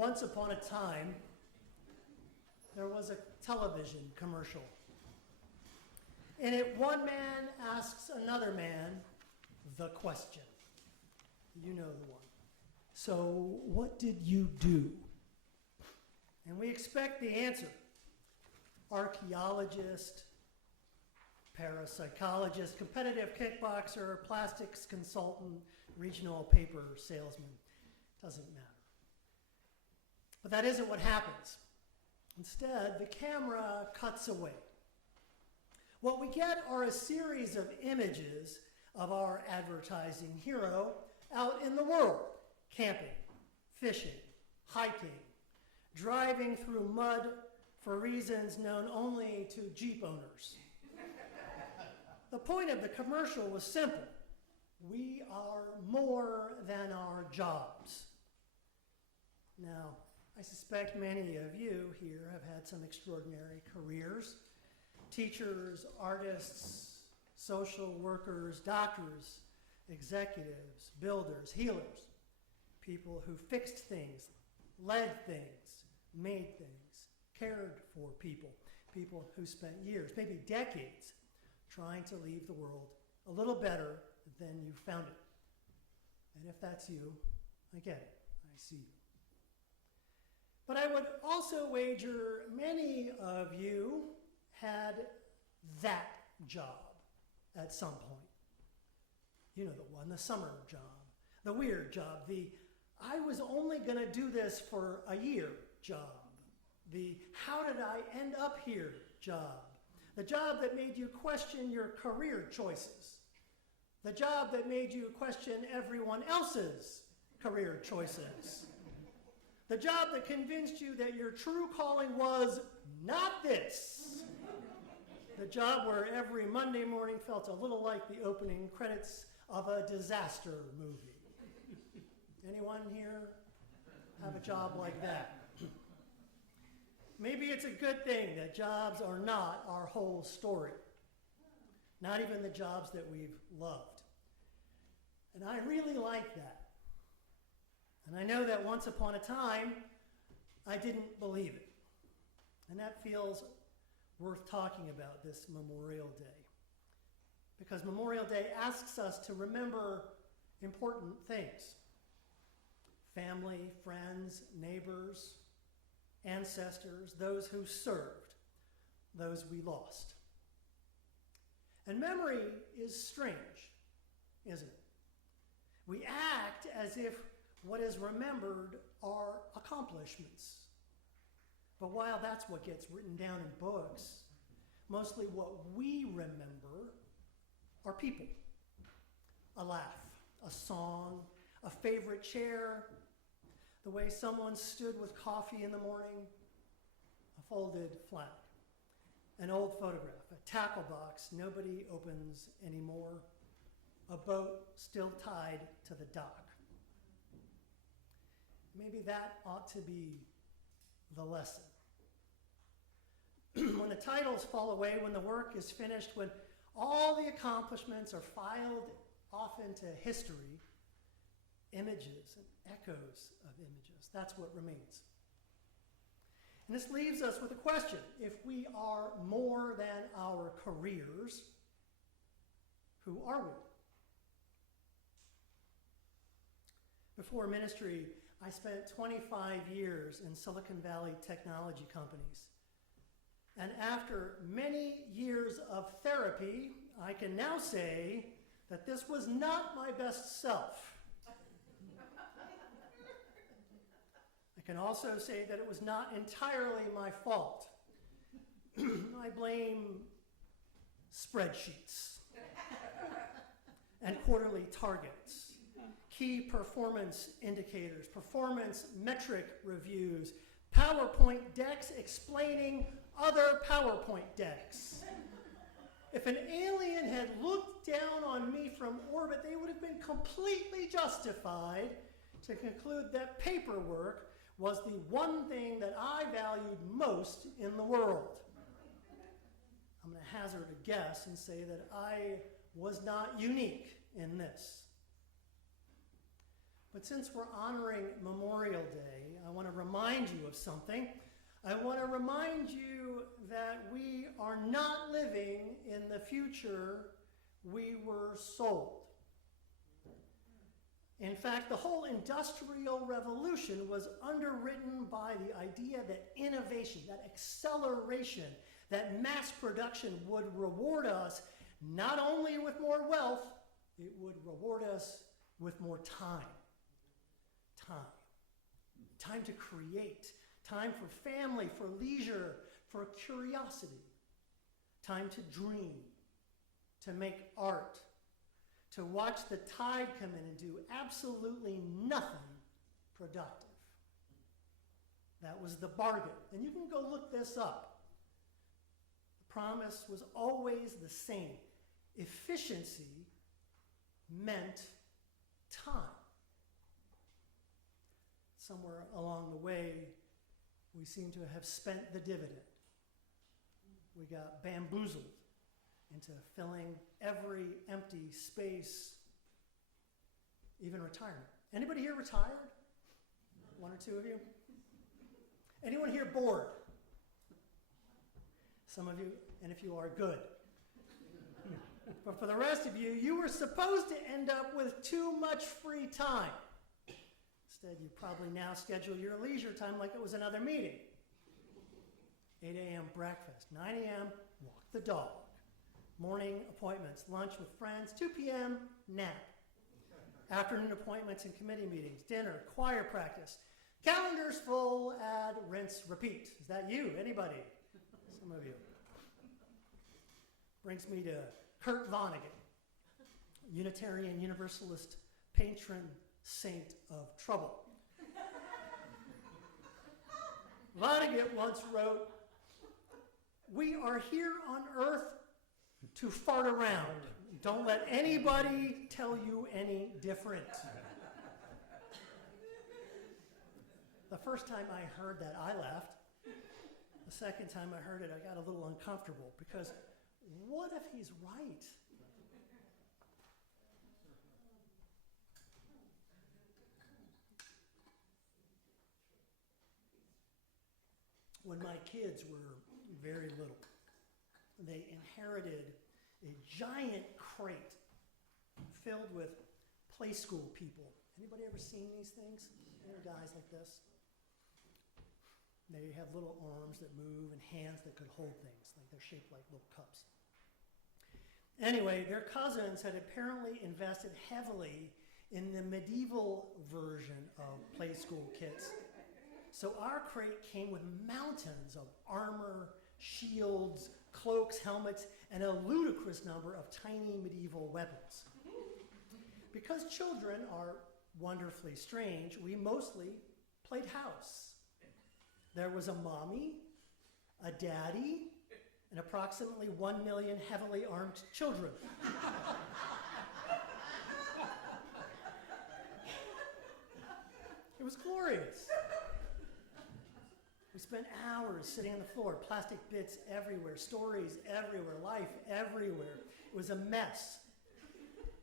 Once upon a time, there was a television commercial. In it, one man asks another man the question. You know the one. So, what did you do? And we expect the answer. Archaeologist, parapsychologist, competitive kickboxer, plastics consultant, regional paper salesman. Doesn't matter. But that isn't what happens. Instead, the camera cuts away. What we get are a series of images of our advertising hero out in the world, camping, fishing, hiking, driving through mud for reasons known only to Jeep owners. The point of the commercial was simple. We are more than our jobs. Now, I suspect many of you here have had some extraordinary careers. Teachers, artists, social workers, doctors, executives, builders, healers, people who fixed things, led things, made things, cared for people, people who spent years, maybe decades, trying to leave the world a little better than you found it. And if that's you, I get it. I see you. But I would also wager many of you had that job at some point. You know the one, the summer job, the weird job, the I was only going to do this for a year job, the how did I end up here job, the job that made you question your career choices, the job that made you question everyone else's career choices, the job that convinced you that your true calling was not this, the job where every Monday morning felt a little like the opening credits of a disaster movie. Anyone here have a job like that? Maybe it's a good thing that jobs are not our whole story, not even the jobs that we've loved. And I really like that. And I know that once upon a time, I didn't believe it. And that feels worth talking about this Memorial Day. Because Memorial Day asks us to remember important things. Family, friends, neighbors, ancestors, those who served, those we lost. And memory is strange, isn't it? We act as if what is remembered are accomplishments. But while that's what gets written down in books, mostly what we remember are people. A laugh, a song, a favorite chair, the way someone stood with coffee in the morning, a folded flag, an old photograph, a tackle box nobody opens anymore, a boat still tied to the dock. Maybe that ought to be the lesson. When the titles fall away, when the work is finished, when all the accomplishments are filed off into history, images and echoes of images, that's what remains. And this leaves us with a question. If we are more than our careers, who are we? Before ministry, I spent 25 years in Silicon Valley technology companies. And after many years of therapy, I can now say that this was not my best self. I can also say that it was not entirely my fault. I blame spreadsheets and quarterly targets, key performance indicators, performance metric reviews, PowerPoint decks explaining other PowerPoint decks. If an alien had looked down on me from orbit, they would have been completely justified to conclude that paperwork was the one thing that I valued most in the world. I'm going to hazard a guess and say that I was not unique in this. But since we're honoring Memorial Day, I want to remind remind you of something. I want to remind you that we are not living in the future we were sold. In fact, the whole Industrial Revolution was underwritten by the idea that innovation, that acceleration, that mass production would reward us not only with more wealth, it would reward us with more time. Time to create, time for family, for leisure, for curiosity, time to dream, to make art, to watch the tide come in and do absolutely nothing productive. That was the bargain. And you can go look this up. The promise was always the same. Efficiency meant time. Somewhere along the way, we seem to have spent the dividend. We got bamboozled into filling every empty space, even retirement. Anybody here retired? One or two of you? Anyone here bored? Some of you, and if you are, good. But for the rest of you, you were supposed to end up with too much free time. Instead, you probably now schedule your leisure time like it was another meeting. 8 a.m. breakfast, 9 a.m. walk the dog, morning appointments, lunch with friends, 2 p.m. nap, afternoon appointments and committee meetings, dinner, choir practice, calendars full, add, rinse, repeat. Is that you? Anybody? Some of you. Brings me to Kurt Vonnegut, Unitarian Universalist patron saint of trouble. Vonnegut once wrote, "We are here on earth to fart around. Don't let anybody tell you any different." The first time I heard that, I laughed. The second time I heard it, I got a little uncomfortable because what if he's right? When my kids were very little, they inherited a giant crate filled with play school people. Anybody ever seen these things? Little guys like this. They have little arms that move and hands that could hold things. Like they're shaped like little cups. Anyway, their cousins had apparently invested heavily in the medieval version of play school kits. So our crate came with mountains of armor, shields, cloaks, helmets, and a ludicrous number of tiny medieval weapons. Because children are wonderfully strange, we mostly played house. There was a mommy, a daddy, and approximately 1 million heavily armed children. It was glorious. We spent hours sitting on the floor, plastic bits everywhere, stories everywhere, life everywhere. It was a mess.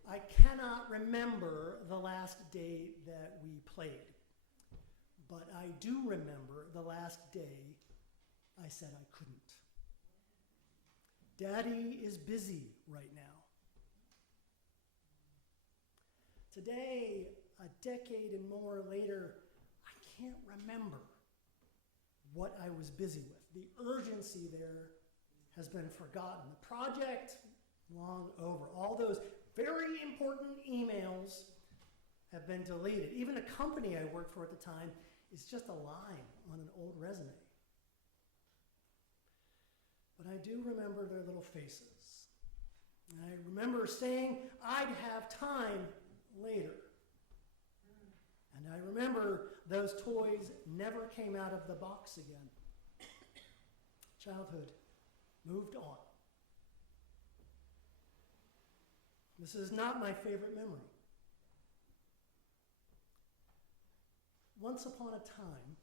I cannot remember the last day that we played, but I do remember the last day I said I couldn't. Daddy is busy right now. Today, a decade and more later, I can't remember what I was busy with. The urgency there has been forgotten. The project, long over. All those very important emails have been deleted. Even the company I worked for at the time is just a line on an old resume. But I do remember their little faces. And I remember saying I'd have time later. And I remember those toys never came out of the box again. Childhood moved on. This is not my favorite memory. Once upon a time,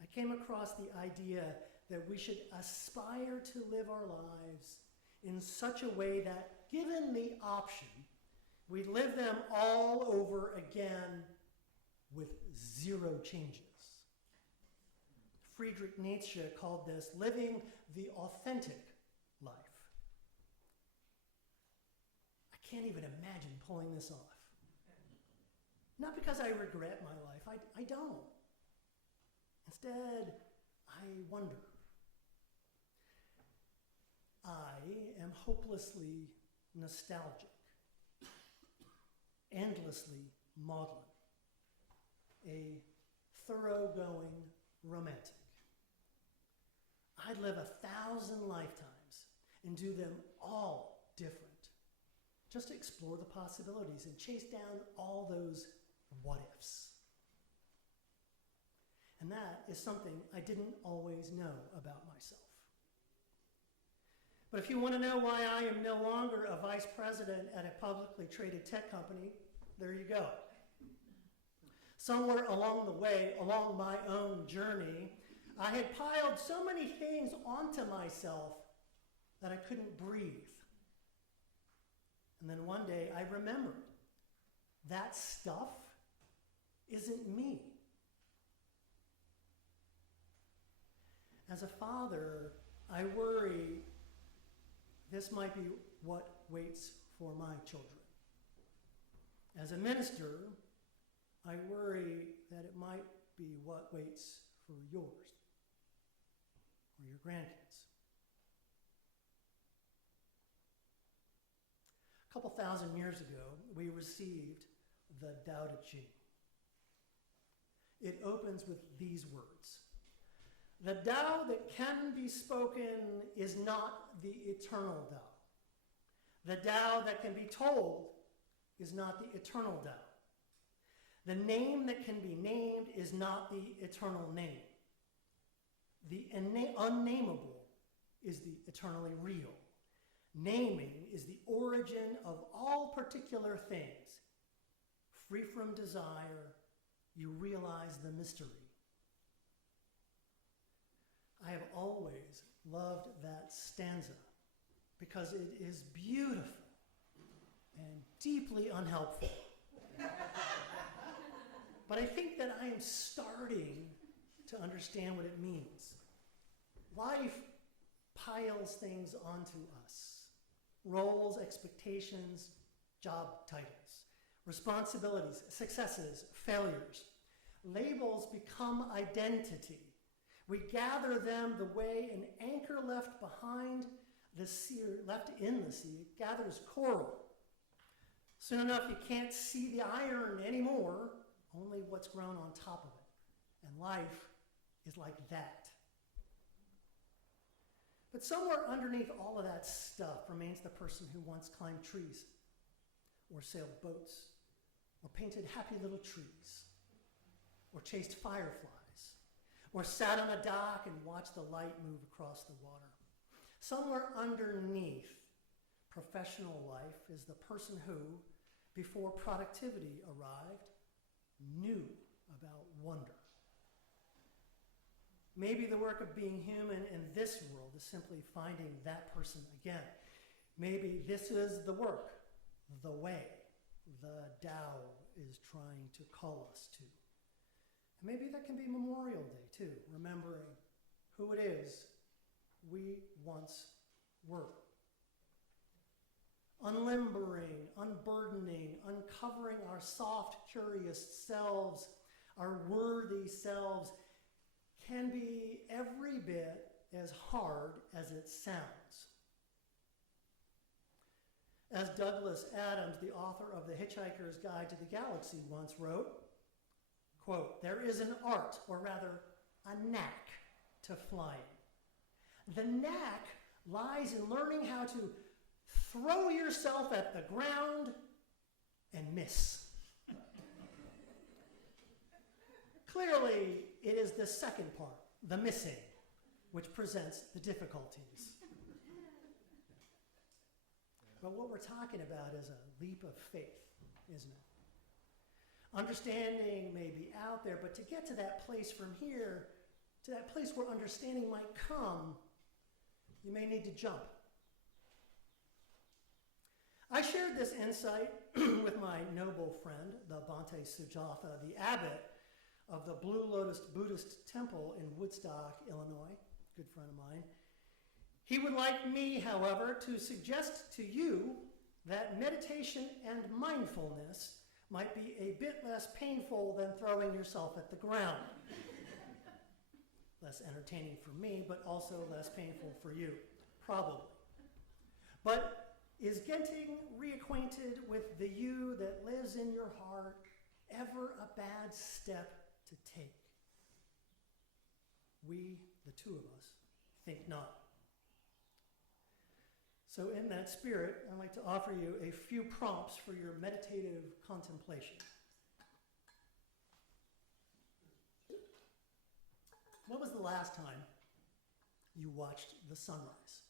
I came across the idea that we should aspire to live our lives in such a way that, given the option, we live them all over again with zero changes. Friedrich Nietzsche called this living the authentic life. I can't even imagine pulling this off. Not because I regret my life, I don't. Instead, I wonder. I am hopelessly nostalgic, endlessly maudlin, a thoroughgoing romantic. I'd live 1,000 lifetimes and do them all different, just to explore the possibilities and chase down all those what ifs. And that is something I didn't always know about myself. But if you want to know why I am no longer a vice president at a publicly traded tech company, there you go. Somewhere along the way, along my own journey, I had piled so many things onto myself that I couldn't breathe. And then one day I remembered that stuff isn't me. As a father, I worry this might be what waits for my children. As a minister, I worry that it might be what waits for yours or your grandkids. A couple thousand years ago, we received the Tao Te Ching. It opens with these words. The Tao that can be spoken is not the eternal Tao. The Tao that can be told is not the eternal Tao. The name that can be named is not the eternal name. The unnameable is the eternally real. Naming is the origin of all particular things. Free from desire, you realize the mystery. I have always loved that stanza because it is beautiful and deeply unhelpful. But I think that I am starting to understand what it means. Life piles things onto us. Roles, expectations, job titles, responsibilities, successes, failures. Labels become identity. We gather them the way an anchor left behind the sea, or left in the sea, gathers coral. Soon enough, you can't see the iron anymore, only what's grown on top of it. And life is like that. But somewhere underneath all of that stuff remains the person who once climbed trees, or sailed boats, or painted happy little trees, or chased fireflies, or sat on a dock and watched the light move across the water. Somewhere underneath professional life is the person who, before productivity arrived, knew about wonder. Maybe the work of being human in this world is simply finding that person again. Maybe this is the work, the way, the Tao is trying to call us to. And maybe that can be Memorial Day too, remembering who it is we once were. Unlimbering, unburdening, uncovering our soft, curious selves, our worthy selves, can be every bit as hard as it sounds. As Douglas Adams, the author of The Hitchhiker's Guide to the Galaxy, once wrote, quote, "There is an art, or rather a knack, to flying. The knack lies in learning how to throw yourself at the ground and miss." Clearly, it is the second part, the missing, which presents the difficulties. But what we're talking about is a leap of faith, isn't it? Understanding may be out there, but to get to that place from here, to that place where understanding might come, you may need to jump. I shared this insight with my noble friend, the Bhante Sujatha, the abbot of the Blue Lotus Buddhist Temple in Woodstock, Illinois, good friend of mine. He would like me, however, to suggest to you that meditation and mindfulness might be a bit less painful than throwing yourself at the ground. Less entertaining for me, but also less painful for you, probably. But is getting reacquainted with the you that lives in your heart ever a bad step to take? We, the two of us, think not. So in that spirit, I'd like to offer you a few prompts for your meditative contemplation. When was the last time you watched the sunrise?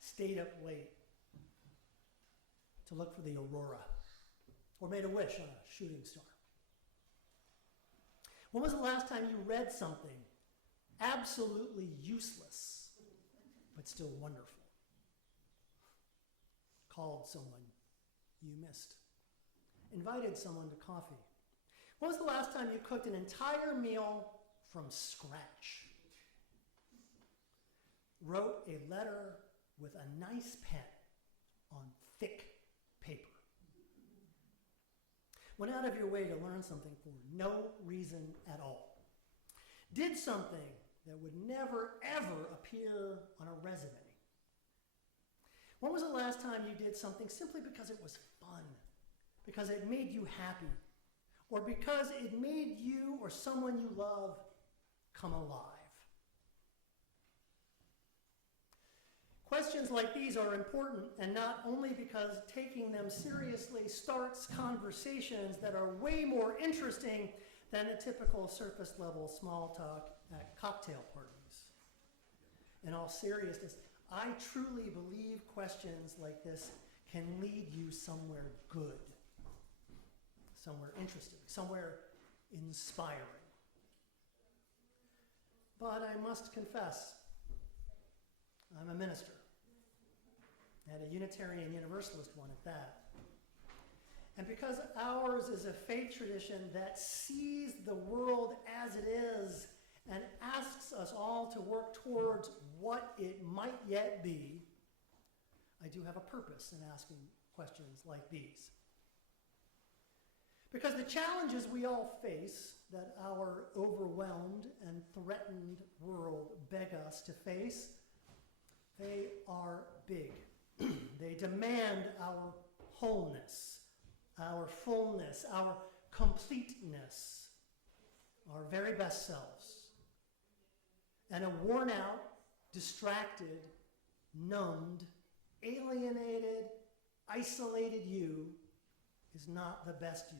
Stayed up late to look for the aurora, or made a wish on a shooting star? When was the last time you read something absolutely useless, but still wonderful? Called someone you missed. Invited someone to coffee. When was the last time you cooked an entire meal from scratch? Wrote a letter with a nice pen on thick paper. Went out of your way to learn something for no reason at all. Did something that would never, ever appear on a resume. When was the last time you did something simply because it was fun, because it made you happy, or because it made you or someone you love come alive? Questions like these are important, and not only because taking them seriously starts conversations that are way more interesting than the typical surface-level small talk at cocktail parties. In all seriousness, I truly believe questions like this can lead you somewhere good, somewhere interesting, somewhere inspiring. But I must confess, I'm a minister, and a Unitarian Universalist one at that. And because ours is a faith tradition that sees the world as it is and asks us all to work towards what it might yet be, I do have a purpose in asking questions like these. Because the challenges we all face, that our overwhelmed and threatened world beg us to face, they are big. They demand our wholeness, our fullness, our completeness, our very best selves. And a worn out, distracted, numbed, alienated, isolated you is not the best you.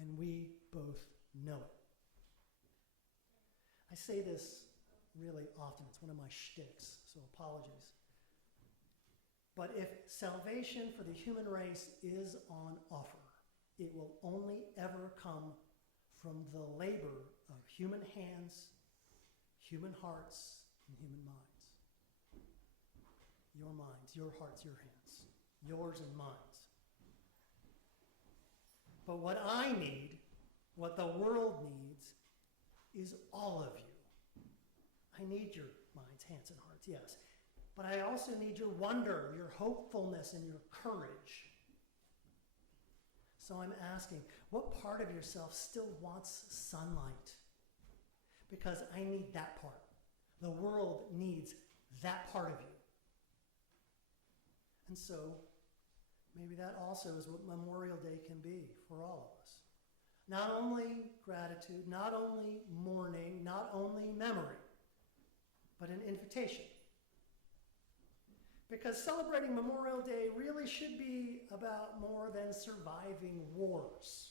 And we both know it. I say this really often. It's one of my shticks, so apologies. But if salvation for the human race is on offer, it will only ever come from the labor of human hands, human hearts, and human minds. Your minds, your hearts, your hands, yours and mine's. But what I need, what the world needs, is all of you. I need your minds, hands, and hearts, yes. But I also need your wonder, your hopefulness, and your courage. So I'm asking, what part of yourself still wants sunlight? Because I need that part. The world needs that part of you. And so, maybe that also is what Memorial Day can be for all of us. Not only gratitude, not only mourning, not only memory, but an invitation. Because celebrating Memorial Day really should be about more than surviving wars,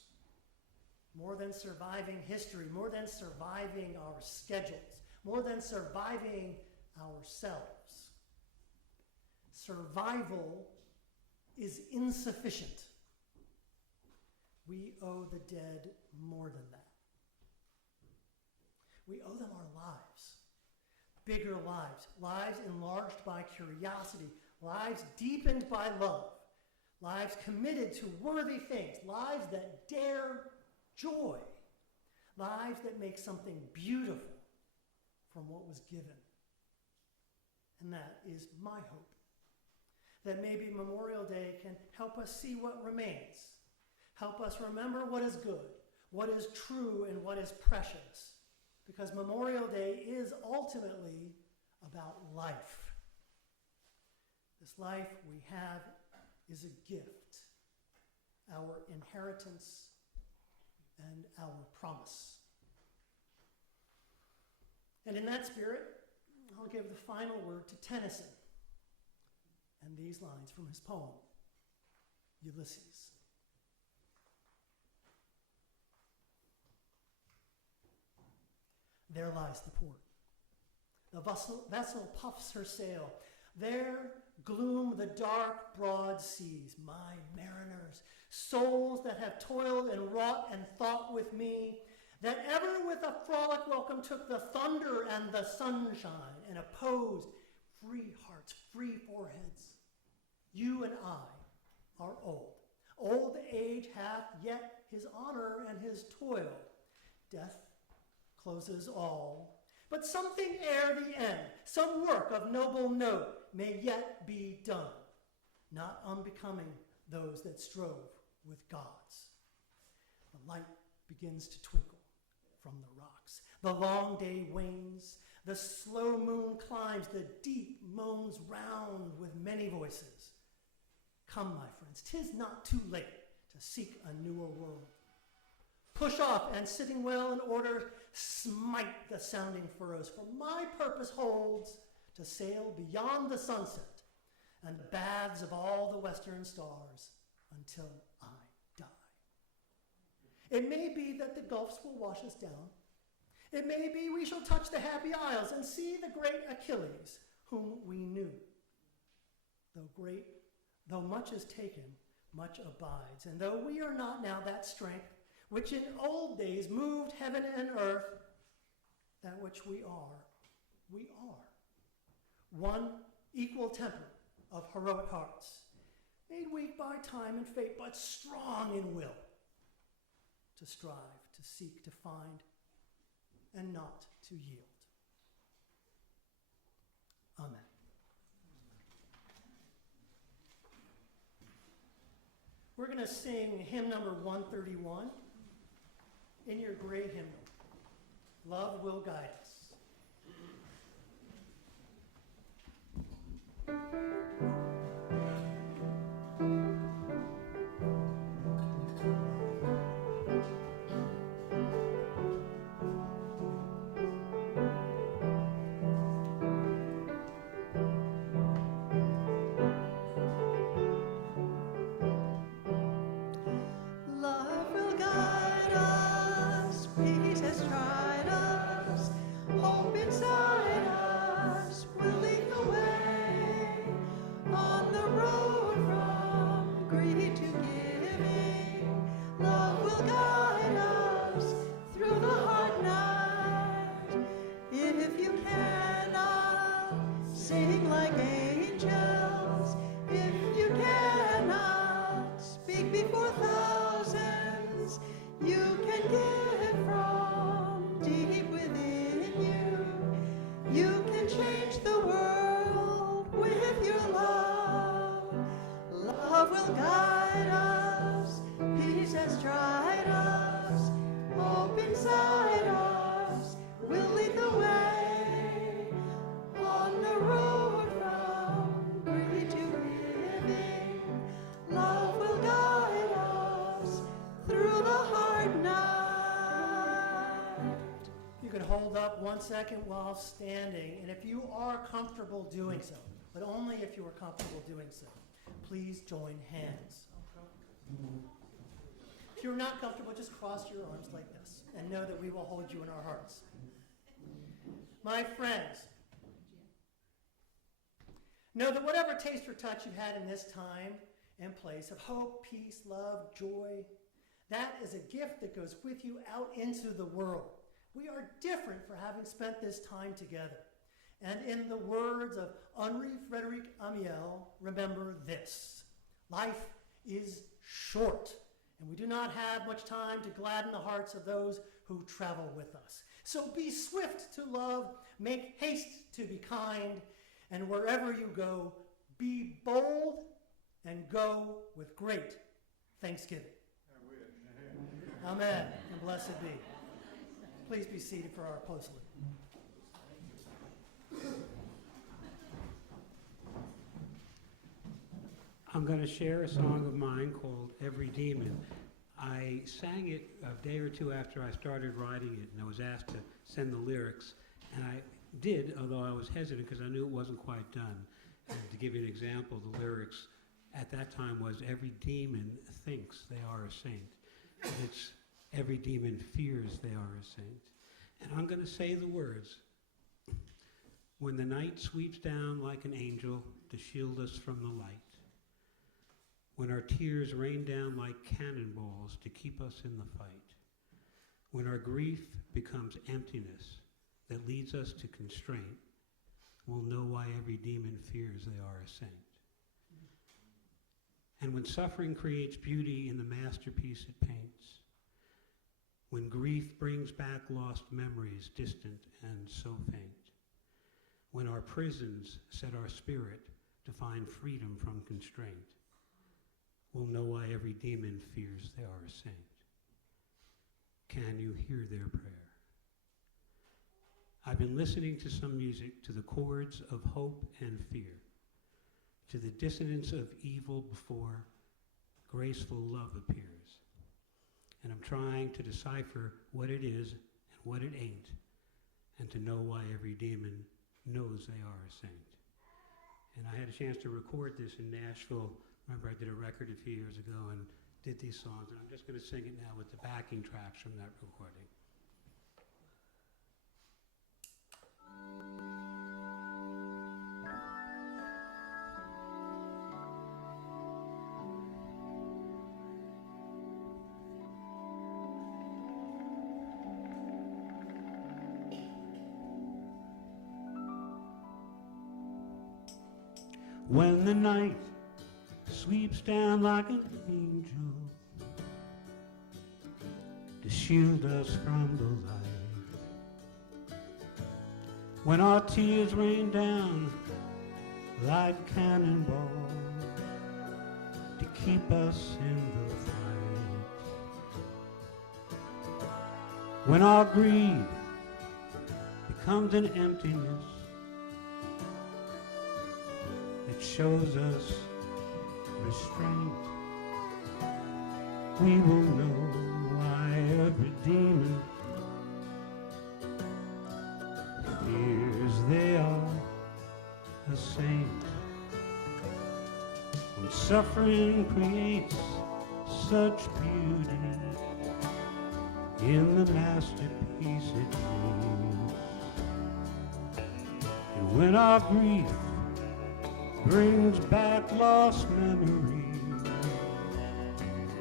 more than surviving history, more than surviving our schedules, more than surviving ourselves. Survival is insufficient. We owe the dead more than that. We owe them our lives. Bigger lives, lives enlarged by curiosity, lives deepened by love, lives committed to worthy things, lives that dare joy, lives that make something beautiful from what was given. And that is my hope. That maybe Memorial Day can help us see what remains, help us remember what is good, what is true, and what is precious. Because Memorial Day is ultimately about life. This life we have is a gift, our inheritance and our promise. And in that spirit, I'll give the final word to Tennyson and these lines from his poem, Ulysses. There lies the port. The vessel puffs her sail. There gloom the dark, broad seas. My mariners, souls that have toiled and wrought and thought with me, that ever with a frolic welcome took the thunder and the sunshine and opposed free hearts, free foreheads. You and I are old. Old age hath yet his honor and his toil. Death closes all. But something ere the end, some work of noble note may yet be done, not unbecoming those that strove with gods. The light begins to twinkle from the rocks. The long day wanes. The slow moon climbs. The deep moans round with many voices. Come, my friends, 'tis not too late to seek a newer world. Push off, and sitting well in order, smite the sounding furrows, for my purpose holds to sail beyond the sunset and the baths of all the western stars until I die. It may be that the gulfs will wash us down. It may be we shall touch the happy isles and see the great Achilles, whom we knew. Though much is taken, much abides, and though we are not now that strength which in old days moved heaven and earth, that which we are, we are. One equal temper of heroic hearts, made weak by time and fate, but strong in will, to strive, to seek, to find, and not to yield. Amen. We're going to sing hymn number 131 in your gray hymnal. Love will guide us. Love will guide us, peace has tried us, hope inside us will lead the way on the road from greed to giving. Love will guide us through the hard night. If you cannot sing like angels, if you cannot speak before thousands, you can give from deep within you. You can change the world with your love. Love will guide us, peace has tried us, hope inside us will lead the way on the road from greed to giving. Love will guide us through the hard night. You can hold up 1 second while standing, and if you are comfortable doing so, but only if you are comfortable doing so, please join hands. If you're not comfortable, just cross your arms like this and know that we will hold you in our hearts. My friends, know that whatever taste or touch you had in this time and place of hope, peace, love, joy, that is a gift that goes with you out into the world. We are different for having spent this time together. And in the words of Henri Frédéric Amiel, remember this: life is short, and we do not have much time to gladden the hearts of those who travel with us. So be swift to love, make haste to be kind, and wherever you go, be bold and go with great thanksgiving. Amen, and blessed be. Please be seated for our post salute. I'm going to share a song of mine called Every Demon. I sang it a day or two after I started writing it, and I was asked to send the lyrics, and I did, although I was hesitant because I knew it wasn't quite done. And to give you an example, the lyrics at that time was, every demon thinks they are a saint. And it's, every demon fears they are a saint. And I'm going to say the words. When the night sweeps down like an angel to shield us from the light, when our tears rain down like cannonballs to keep us in the fight, when our grief becomes emptiness that leads us to constraint, we'll know why every demon fears they are a saint. And when suffering creates beauty in the masterpiece it paints, when grief brings back lost memories, distant and so faint, when our prisons set our spirit to find freedom from constraint, we'll know why every demon fears they are a saint. Can you hear their prayer? I've been listening to some music, to the chords of hope and fear, to the dissonance of evil before graceful love appears. And I'm trying to decipher what it is and what it ain't, and to know why every demon knows they are a saint. And I had a chance to record this in Nashville. Remember, I did a record a few years ago and did these songs, and I'm just going to sing it now with the backing tracks from that recording. When the night sweeps down like an angel to shield us from the light, when our tears rain down like cannonballs to keep us in the fight, when our greed becomes an emptiness that shows us restraint, we will know why every demon fears they are a saint. When suffering creates such beauty in the masterpiece it means, and when our grief brings back lost memories,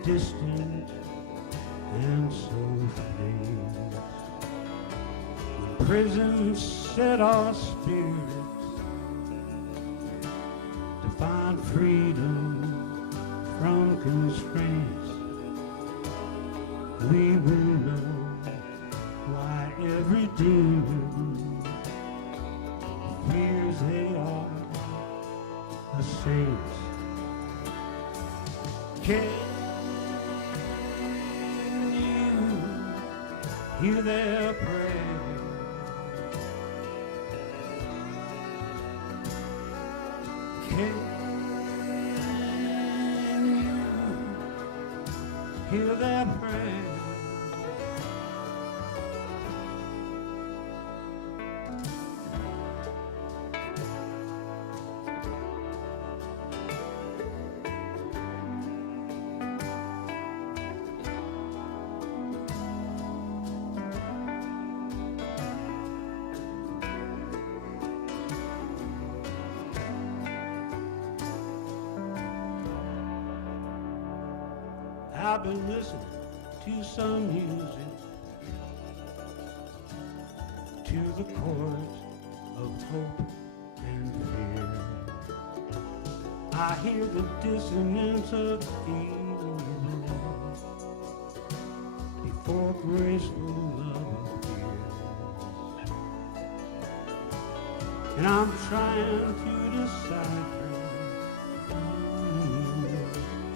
distant and so faint, when prisons set our spirits to find freedom from constraints, we will know why every demon fears they are a saint. Can you hear their prayer? Can you hear their prayer? I've been listening to some music, to the chords of hope and fear. I hear the dissonance of evil for graceful love appears. And I'm trying to decipher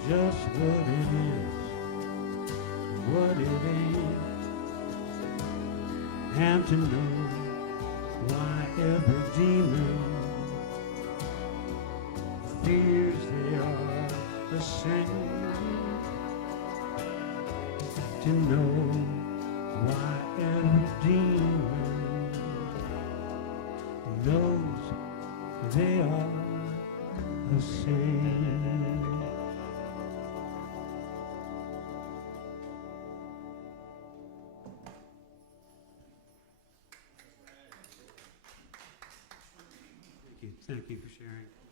just what it is, what it ain't, and to know why every demon fears they are the same. To know why every demon knows they are the same. Thank you for sharing.